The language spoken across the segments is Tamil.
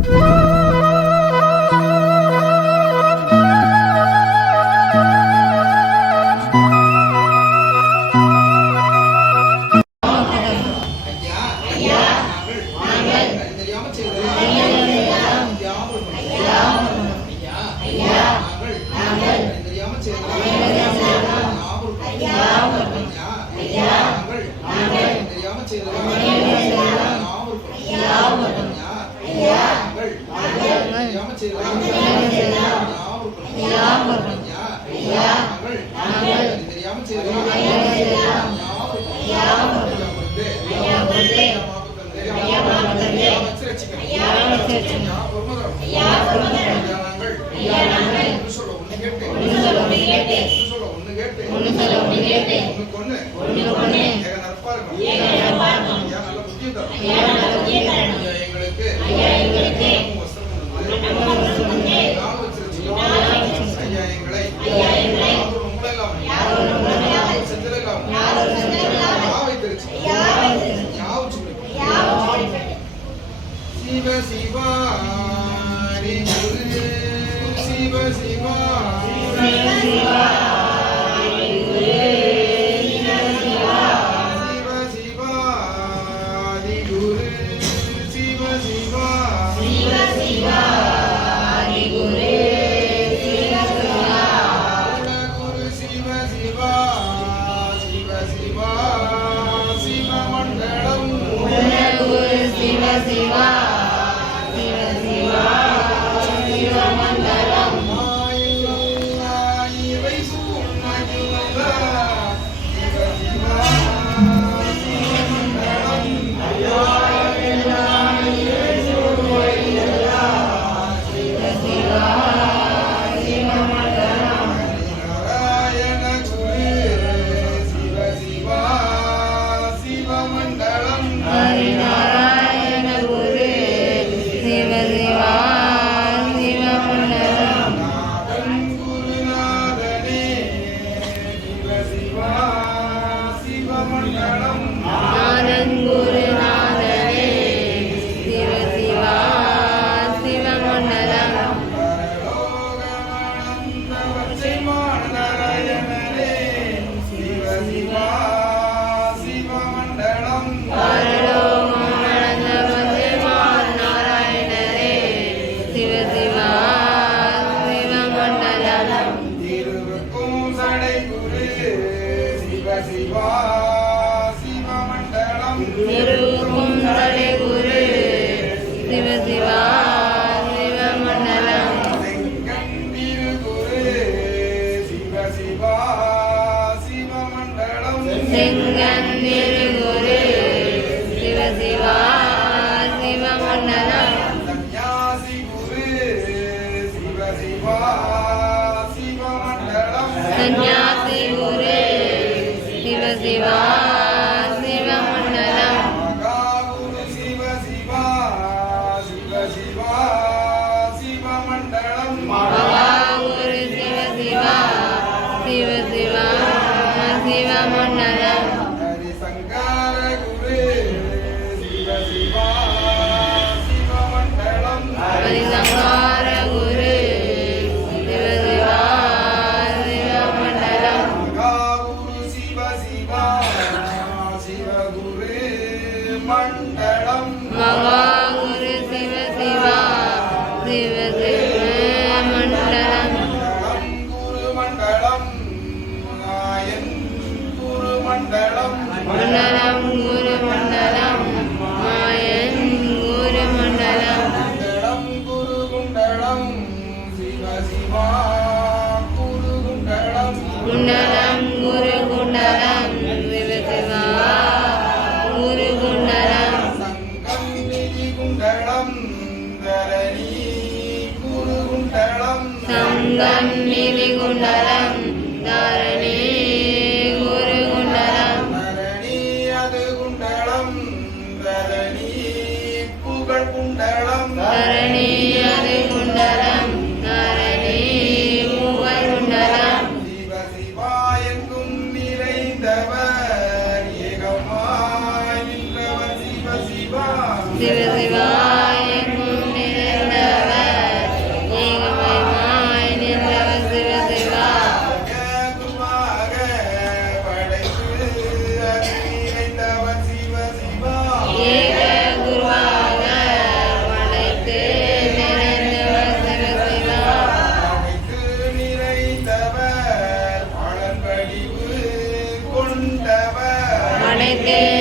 Thank. செய்யாமல் தெரியாமல் ஒன்னு கேட்டு ஒன்னு கொன்னு ஏக நற்பார்க்கம் ஏக நல்ல புத்தி தான் शिवा शिव शिवा で。是因为自己 que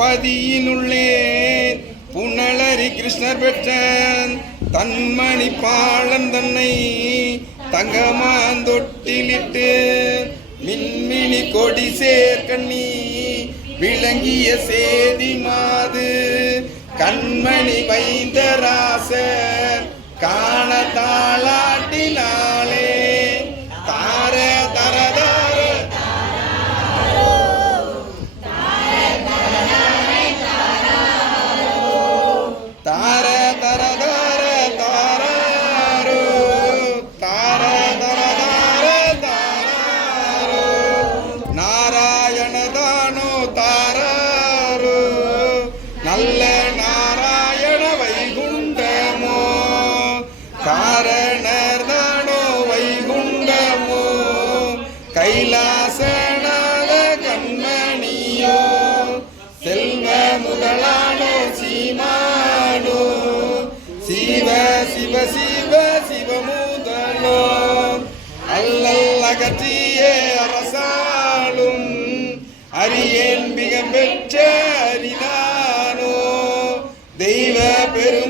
பதியினுள்ளே புனலரி கிருஷ்ணர் பெற்ற தன்மணி பாழன் தன்னை தங்கமாந்தொட்டிலிட்டு மின்மினி கொடி சேர்க்கண்ணி விளங்கிய சேதி மாது. கண்மணி வைந்தராச காண தாளாட்டினாலே கைலாசநாத கண்மணியோ செல்வ முதலானோ சீமானோ சிவ சிவ சிவ சிவ முதலோ அல்லல் அகற்றியே அரசாலும் அரியேன் மிக பெற்ற அரிதானோ தெய்வ பெரும்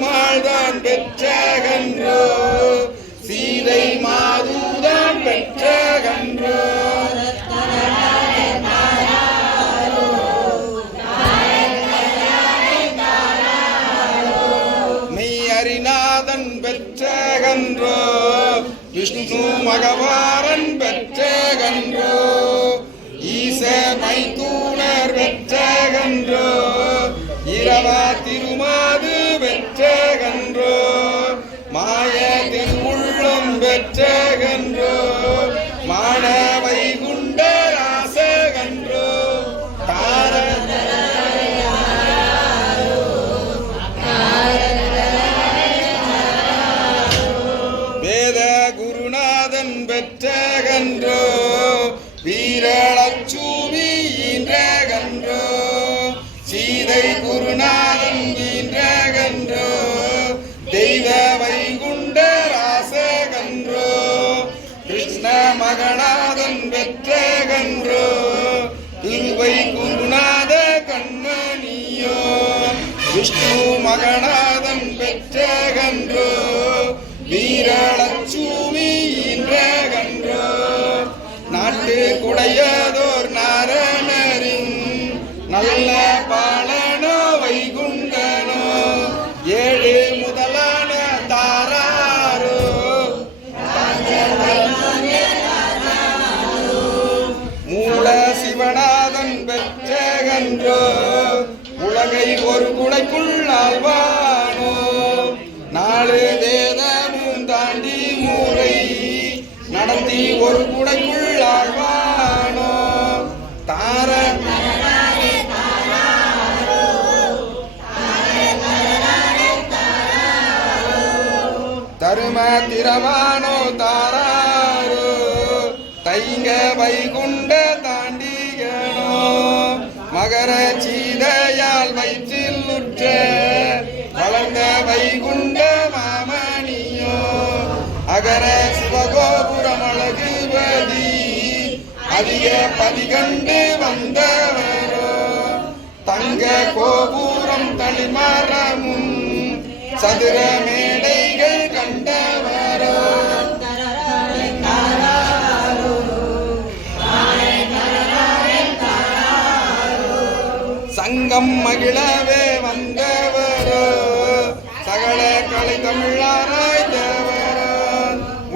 என்று விஷ்ணு பகவான் கன்றோ வீரலட்சுமி ஈன்றகன்றோ சீதை குருநாதன் ஈன்றகன்றோ தெய்வ வைகுண்ட ராச கன்றோ கிருஷ்ண மகநாதன் பெற்ற கன்றோ திருவை குருநாத கண்ணனியோ விஷ்ணு மகநாதன் பெற்ற கன்றோ வீரலட்சுமி உடையதோர் நரணரின் நல்ல பாலனோ வைகுண்டனோ ஏழு முதலான தாராரோ. மூல சிவநாதன் பெற்றகன்றோ உலகை ஒரு குடைக்குள் ஆழ்வானோ நாலு தேதமும் தாண்டி மூளை நடத்தி ஒரு தரும திரவானோ தாராரோ? தைங்க வைகுண்ட தாண்டிகனோ மகர சீதையால் வயிற்றில் உற்ற வளர்ந்த வைகுண்ட மாமணியோ? அகர சிவகோபுரம் அழகுவதி அதிக பதிகண்டு வந்தவரோ? தங்க கோபுரம் தனிமரமும் சதுரமே சங்கம் மகிழவே வந்தவரோ. சகல கலை தமிழாராய் தமிழாராய்ந்தவரோ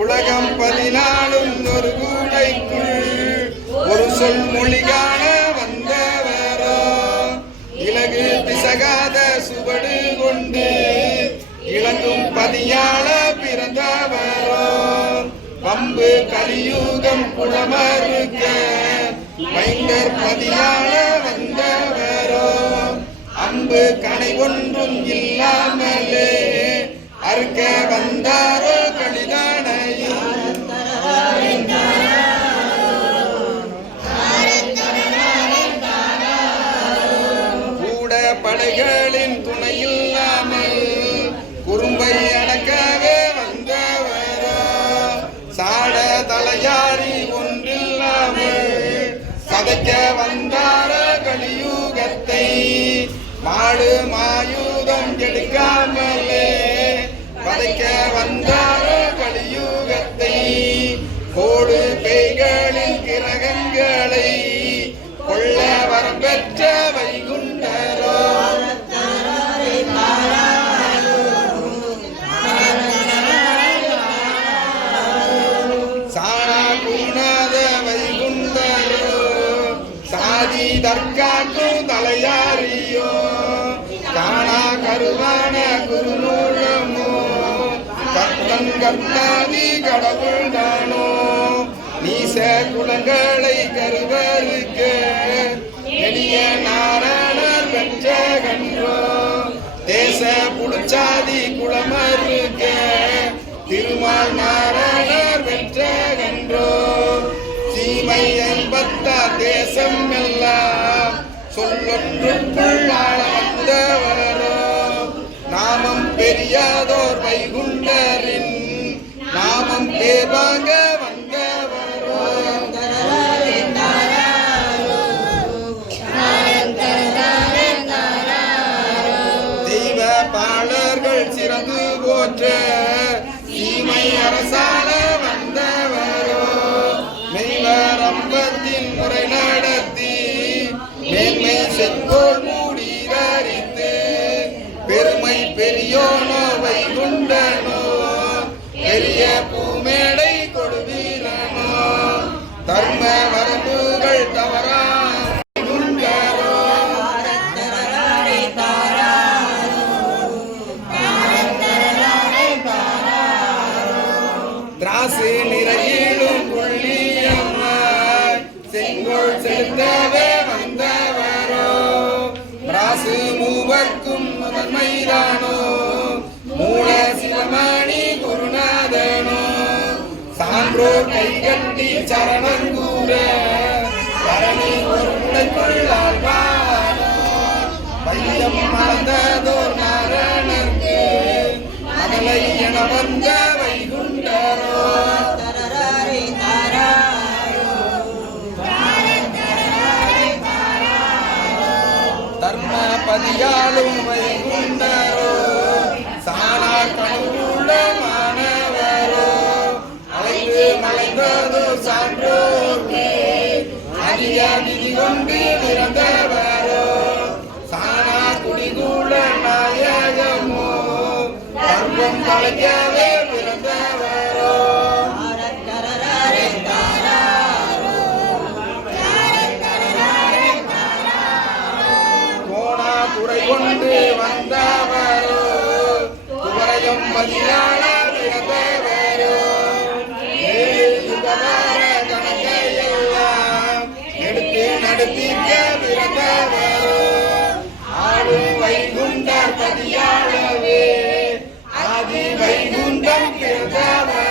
உலகம் பதினாலும் ஒரு கூடைக்குள் ஒரு சொல் மொழிகாண வந்தவரோ. இலகு பிசகாத சுவடு கொண்டு இளங்கும் பதியாள பிறந்தவரோ. பம்பு கலியுகம் புலமருக்க மைந்தர் பதியாள வந்தவர். அன்பு கனை ஒன்றும் இல்லாமலே. அறுக்க வந்தாரோ கலிதானையில் கூட படைகளின் துணை இல்லாமல் குறும்பை அடக்கவே வந்தவரோ. சாட தலையாரி ஒன்றில்லாமல் சதைக்க வந்தாரோ கலியுகத்தை மாடு மாயுதம் எடுக்காமலே வதைக்க வந்தார கர்த்தாதி கடவுள் தானோ நீச குலங்களை பாலர்கள் சிறந்து போற்ற. சீமை அரசால வந்தவரோ மெய்வரம்பத்தின் முறை நடத்தி மேன்மை செங்கோல் பிறையிலும் புள்ளியம்மாய் செங்கோல் செலுத்தவே வந்தவரோ. ராசு மூவர்க்கும் முதன்மைதானோ மூல சிவமணி குருநாதனோ. சான்றோ கை கட்டி சரணன் கூற சரணி ஒருக்குள் ஆழ்வாரோ வையம் என வந்தார் தர்மபதியாலும் வைகுண்டரோ சானார் கனவுள்ள மாணவரோ அழைத்து மலைந்ததோ சான்றோர்க்கு அதிக நிதி கொண்டு பிறந்தவரோ சானா குடிகூட நாயகமோ கர்வம் கலைக்கவே வைகுண்டர் பதியாளவே ஆதி வைகுண்டம் பிறந்தவர்.